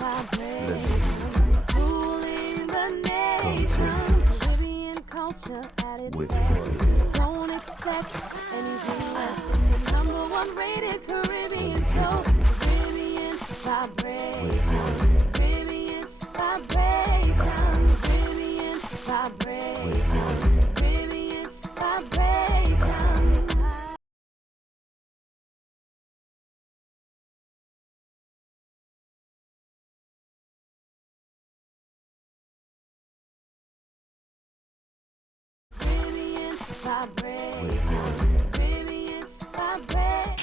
Let the continue with what Don't expect anything less than the #1 rated Caribbean show. Caribbean vibration. Caribbean vibration. Caribbean vibration. Caribbean vibration. Caribbean vibration. Caribbean vibration.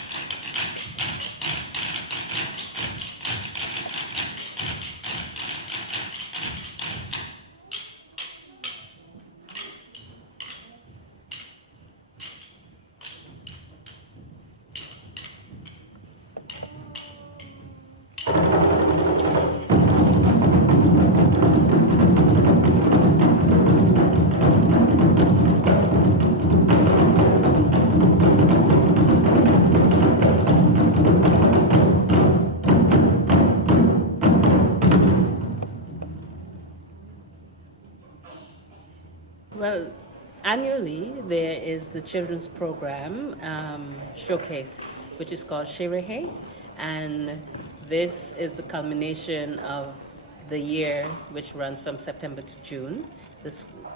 Well, annually there is the children's program showcase, which is called SHereHe, and this is the culmination of the year, which runs from September to June,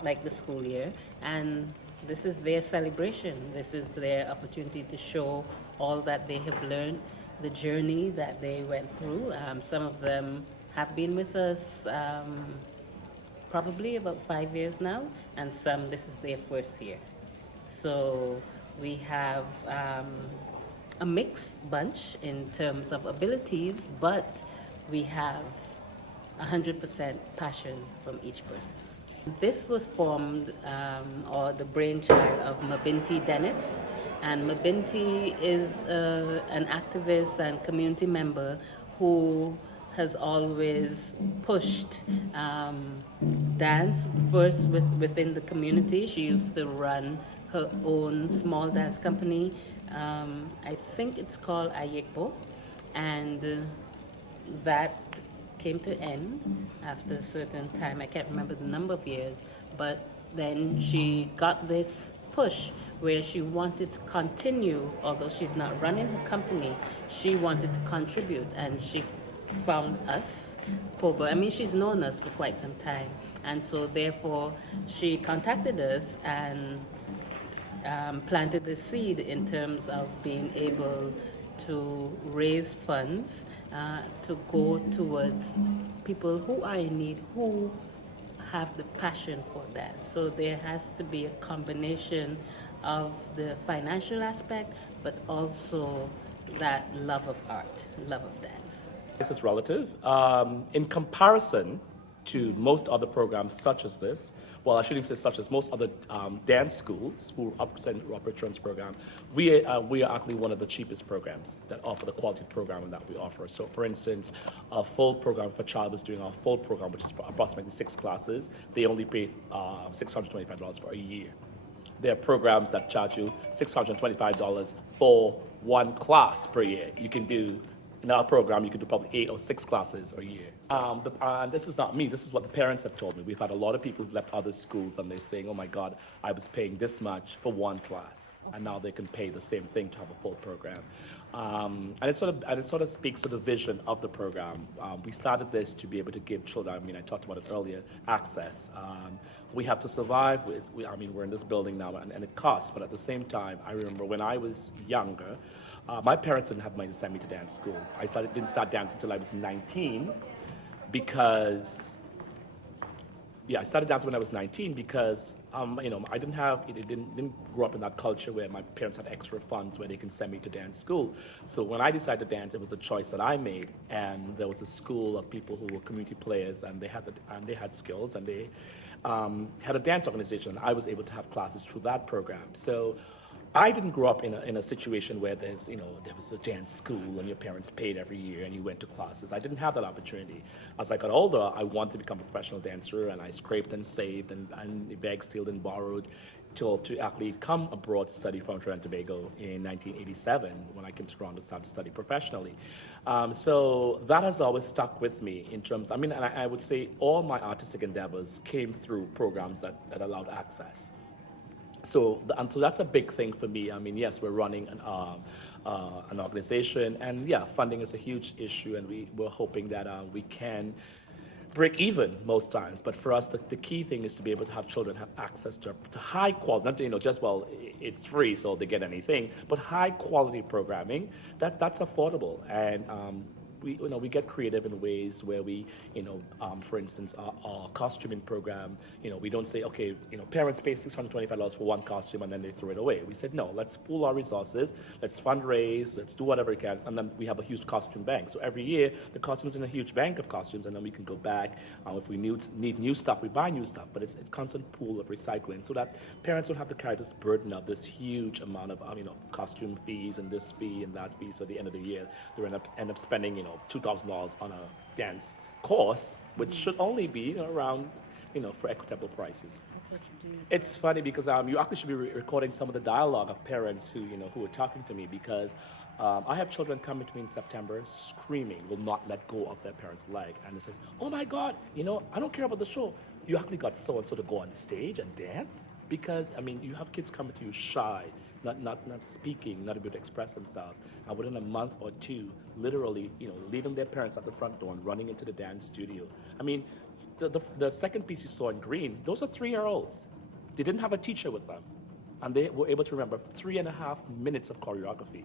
like the school year, and this is their celebration. This is their opportunity to show all that they have learned, the journey that they went through. Some of them have been with us probably about 5 years now, and some, this is their first year. So we have a mixed bunch in terms of abilities, but we have 100% passion from each person. This was formed, or the brainchild of Mabinti Dennis, and Mabinti is an activist and community member who has always pushed dance first within the community. She used to run her own small dance company. I think it's called Ayekbo, and that came to end after a certain time. I can't remember the number of years, but then she got this push where she wanted to continue, although she's not running her company, she wanted to contribute, and she found us, COBA. I mean, she's known us for quite some time, and so therefore she contacted us and planted the seed in terms of being able to raise funds to go towards people who are in need, who have the passion for that. So there has to be a combination of the financial aspect, but also that love of art, love of dance. This is relative. In comparison to most other programs such as this, well, I shouldn't say such as most other dance schools who operate children's program, we are actually one of the cheapest programs that offer the quality of programming that we offer. So, for instance, a full program for child is doing our full program, which is approximately 6 classes. They only pay $625 for a year. There are programs that charge you $625 for 1 class per year. You can do, in our program, you can do probably 8 or 6 classes a year. And this is not me, this is what the parents have told me. We've had a lot of people who've left other schools and they're saying, oh my God, I was paying this much for 1 class, and now they can pay the same thing to have a full program. And it sort of speaks to the vision of the program. We started this to be able to give children, I mean, I talked about it earlier, access. We have to survive. I mean, we're in this building now, and it costs, but at the same time, I remember when I was younger, my parents didn't have money to send me to dance school. I didn't start dancing until I was 19 because, I started dancing when I was 19 because, I didn't grow up in that culture where my parents had extra funds where they can send me to dance school. So when I decided to dance, it was a choice that I made, and there was a school of people who were community players, and they had skills, and they had a dance organization. I was able to have classes through that program. So I didn't grow up in a situation where there was a dance school and your parents paid every year and you went to classes. I didn't have that opportunity. As I got older, I wanted to become a professional dancer, and I scraped and saved and begged, stealed, and borrowed to actually come abroad to study from Trinidad and Tobago in 1987 when I came to Toronto to start to study professionally. So that has always stuck with me in terms, and I would say all my artistic endeavors came through programs that allowed access. So that's a big thing for me. I mean, yes, we're running an organization, and yeah, funding is a huge issue, and we're hoping that we can break even most times. But for us, the key thing is to be able to have children have access to high quality, not just, well, it's free, so they get anything, but high quality programming that's affordable. And we get creative in ways where we, for instance, our costuming program, we don't say, okay, parents pay $625 for one costume and then they throw it away. We said, no, let's pool our resources, let's fundraise, let's do whatever we can, and then we have a huge costume bank. So every year, the costumes in a huge bank of costumes, and then we can go back. If we need new stuff, we buy new stuff, but it's constant pool of recycling so that parents don't have to carry this burden of this huge amount of, costume fees and this fee and that fee. So at the end of the year, they end up spending, $2,000 on a dance course, which should only be around, for equitable prices. It's funny because you actually should be recording some of the dialogue of parents who are talking to me, because I have children coming to me in September screaming, will not let go of their parents' leg, and it says, oh my God, I don't care about the show. You actually got so-and-so to go on stage and dance? Because, you have kids coming to you shy, not speaking, not able to express themselves. And within a month or two, literally, leaving their parents at the front door and running into the dance studio. The second piece you saw in green, those are 3-year-olds. They didn't have a teacher with them. And they were able to remember 3.5 minutes of choreography.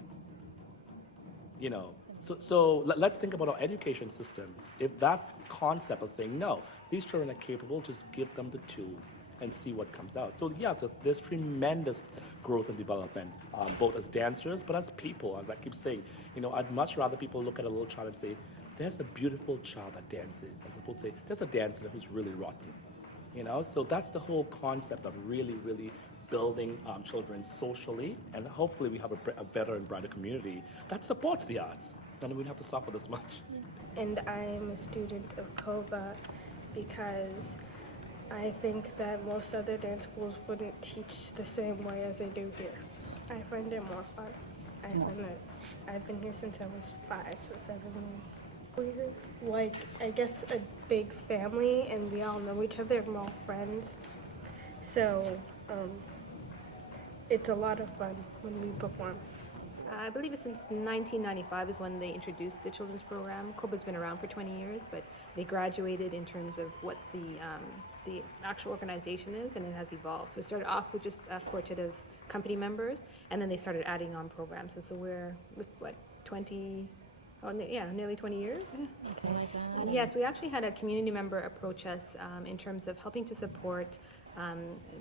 So let's think about our education system. If that's concept of saying, no, these children are capable, just give them the tools and see what comes out. So yeah, there's tremendous growth and development, both as dancers, but as people. As I keep saying, I'd much rather people look at a little child and say, there's a beautiful child that dances, as opposed to say, there's a dancer who's really rotten. So that's the whole concept of really, really building children socially, and hopefully we have a better and brighter community that supports the arts. Then we wouldn't have to suffer this much. And I'm a student of COBA because I think that most other dance schools wouldn't teach the same way as they do here. I find it more fun. I've been here since I was 5, so 7 years. We're I guess a big family, and we all know each other, we're all friends. So it's a lot of fun when we perform. I believe it's since 1995 is when they introduced the children's program. COBA's been around for 20 years, but they graduated in terms of what the actual organization is, and it has evolved. So it started off with just a quartet of company members, and then they started adding on programs. And so we're with nearly 20 years. Yes, we actually had a community member approach us in terms of helping to support.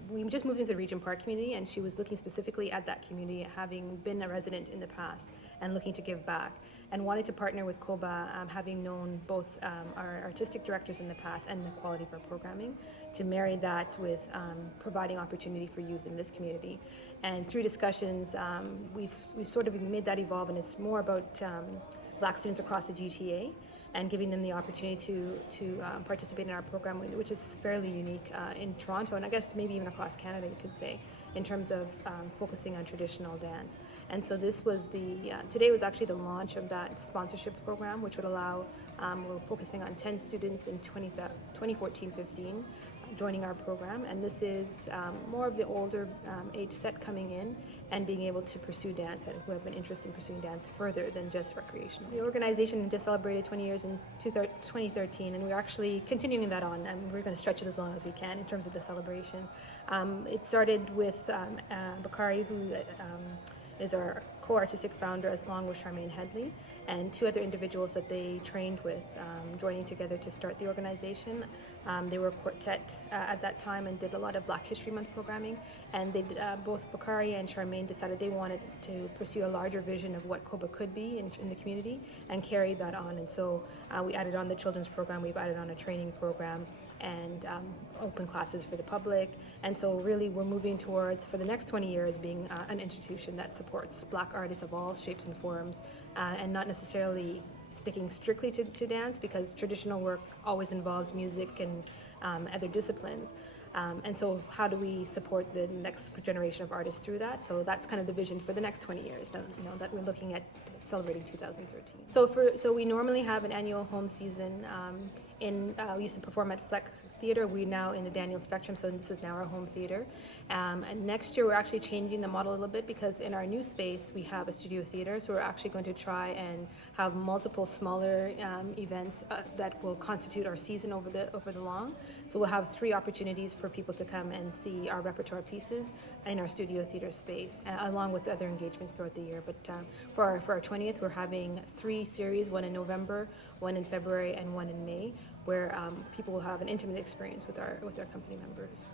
We just moved into the Regent Park community, and she was looking specifically at that community, having been a resident in the past and looking to give back, and wanted to partner with COBA, having known both our artistic directors in the past and the quality of our programming, to marry that with providing opportunity for youth in this community. And through discussions, we've sort of made that evolve, and it's more about Black students across the GTA and giving them the opportunity to participate in our program, which is fairly unique in Toronto, and I guess maybe even across Canada, you could say, in terms of focusing on traditional dance. And so this was today was actually the launch of that sponsorship program, which would allow, we're focusing on 10 students in 2014-15 joining our program, and this is more of the older age set coming in and being able to pursue dance, and who have an interest in pursuing dance further than just recreational. The organization just celebrated 20 years in 2013, and we're actually continuing that on, and we're going to stretch it as long as we can in terms of the celebration. It started with Bakari, who is our co-artistic founder, along with Charmaine Headley, and 2 other individuals that they trained with, joining together to start the organization. They were a quartet at that time and did a lot of Black History Month programming, and they both Bakari and Charmaine decided they wanted to pursue a larger vision of what COBA could be in the community and carry that on. And so we added on the children's program, we've added on a training program, and open classes for the public. And so really we're moving towards, for the next 20 years, being an institution that supports Black artists of all shapes and forms, and not necessarily sticking strictly to dance, because traditional work always involves music and other disciplines. And so how do we support the next generation of artists through that? So that's kind of the vision for the next 20 years that, that we're looking at celebrating 2013. So we normally have an annual home season. We used to perform at Fleck Theater. We're now in the Daniel Spectrum, so this is now our home theater. And next year, we're actually changing the model a little bit because in our new space, we have a studio theater. So we're actually going to try and have multiple smaller events that will constitute our season over the long. So we'll have 3 opportunities for people to come and see our repertoire pieces in our studio theater space, along with other engagements throughout the year. But for our 20th, we're having 3 series, one in November, one in February, and one in May, where people will have an intimate experience with our company members.